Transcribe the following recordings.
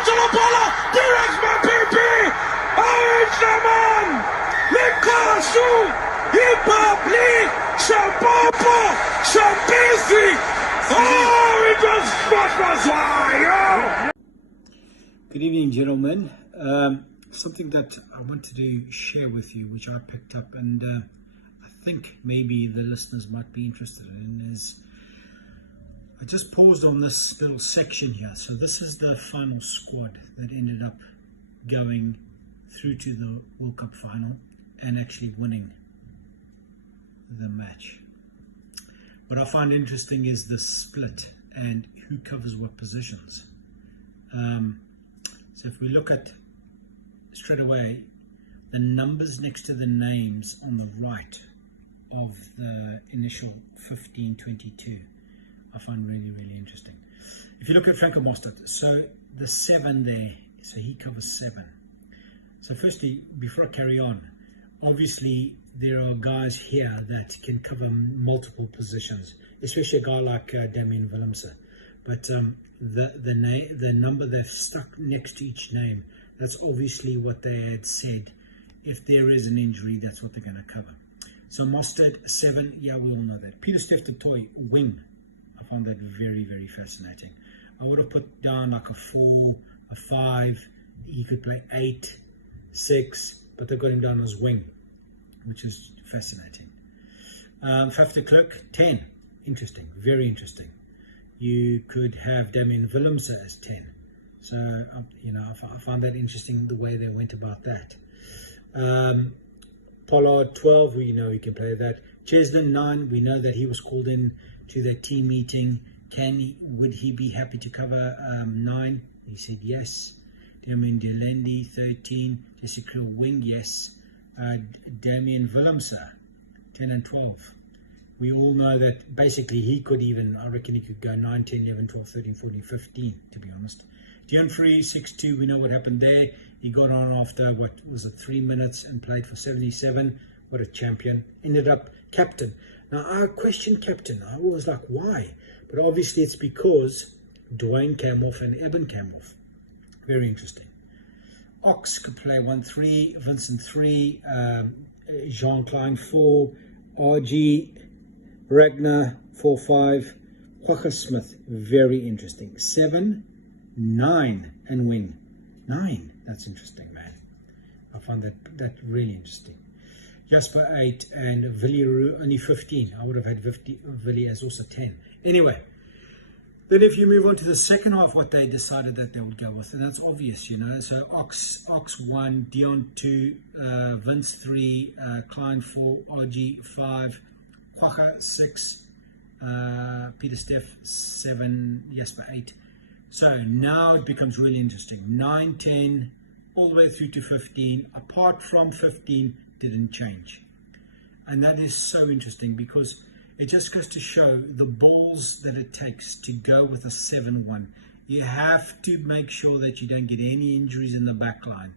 Batte la bola direct med PP. Arrangemang. Lekasu. Hipabli. Shabobo. Shambisi. Oh, it was fire. Good evening, gentlemen. Something that I wanted to share with you, which I picked up, and I think maybe the listeners might be interested in, is I just paused on this little section here. So this is the final squad that ended up going through to the World Cup final and actually winning the match. What I find interesting is the split and who covers what positions. So if we look at straight away the numbers next to the names on the right of the initial 1522, I find really, really interesting. If you look at Franco Mostert, so the 7 there, so he covers 7. So firstly, before I carry on, obviously there are guys here that can cover multiple positions, especially a guy like Damian Willemse. But the number they've stuck next to each name, that's obviously what they had said. If there is an injury, that's what they're going to cover. So Mostert 7, yeah, we all know that. Pieter Steph du Toit, wing. I found that very, very fascinating. I would have put down like a 4, a 5. He could play 8, 6, but they got him down as wing, which is fascinating. Fafter Clerk 10, interesting, very interesting. You could have Damian Willemse as 10. So, I found that interesting, the way they went about that. Pollard 12, we know he can play that. Cheslin 9, we know that he was called in to the team meeting. Would he be happy to cover 9? He said yes. Damian Delendi 13, Jessica Wing, yes. Damian Willemse 10 and 12. We all know that basically he could even, I reckon he could go 9, 10, 11, 12, 13, 14, 15, to be honest. Dion Free, 6'2", we know what happened there. He got on after, 3 minutes and played for 77. What a champion. Ended up captain. Now, I questioned captain. I was like, why? But obviously it's because Dwayne Kamhoff and Eben Kamhoff. Very interesting. Ox could play 1-3, Vincent 3, Jean Klein 4, RG Ragnar 4-5, Kwagga Smith, very interesting. 7, 9 and wing. 9, that's interesting, man. I find that really interesting. Jasper 8 and Villiers only 15. I would have had Villiers as also 10. Anyway, then if you move on to the second half, what they decided that they would go with, and that's obvious, So Ox 1, Dion 2, Vince 3, Klein 4, RG 5, Kwagga 6, Pieter Steph 7, Jasper 8. So now it becomes really interesting. 9, 10, all the way through to 15. Apart from 15, didn't change. And that is so interesting because it just goes to show the balls that it takes to go with a 7-1. You have to make sure that you don't get any injuries in the back line.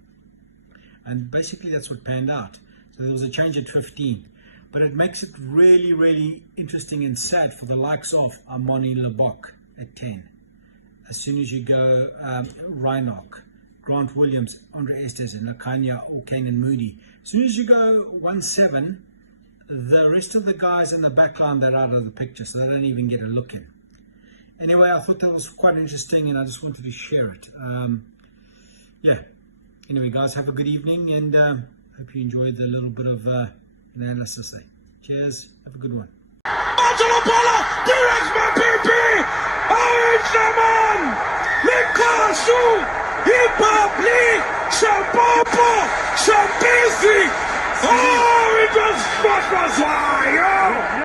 And basically that's what panned out. So there was a change at 15. But it makes it really, really interesting and sad for the likes of Amani Lebok at 10. As soon as you go Reinach, Grant Williams, Andre Estes, and Lakanya or Kanan Moody. As soon as you go 1-7, the rest of the guys in the back line, they're out of the picture, so they don't even get a look in. Anyway, I thought that was quite interesting, and I just wanted to share it. Anyway, guys, have a good evening, and hope you enjoyed the little bit of analysis. Cheers, have a good one. Batte la bola direct med PP. Arrangemang. Lekasu. Hipabli. Shabobo. Shambisi. Oh, it was fire.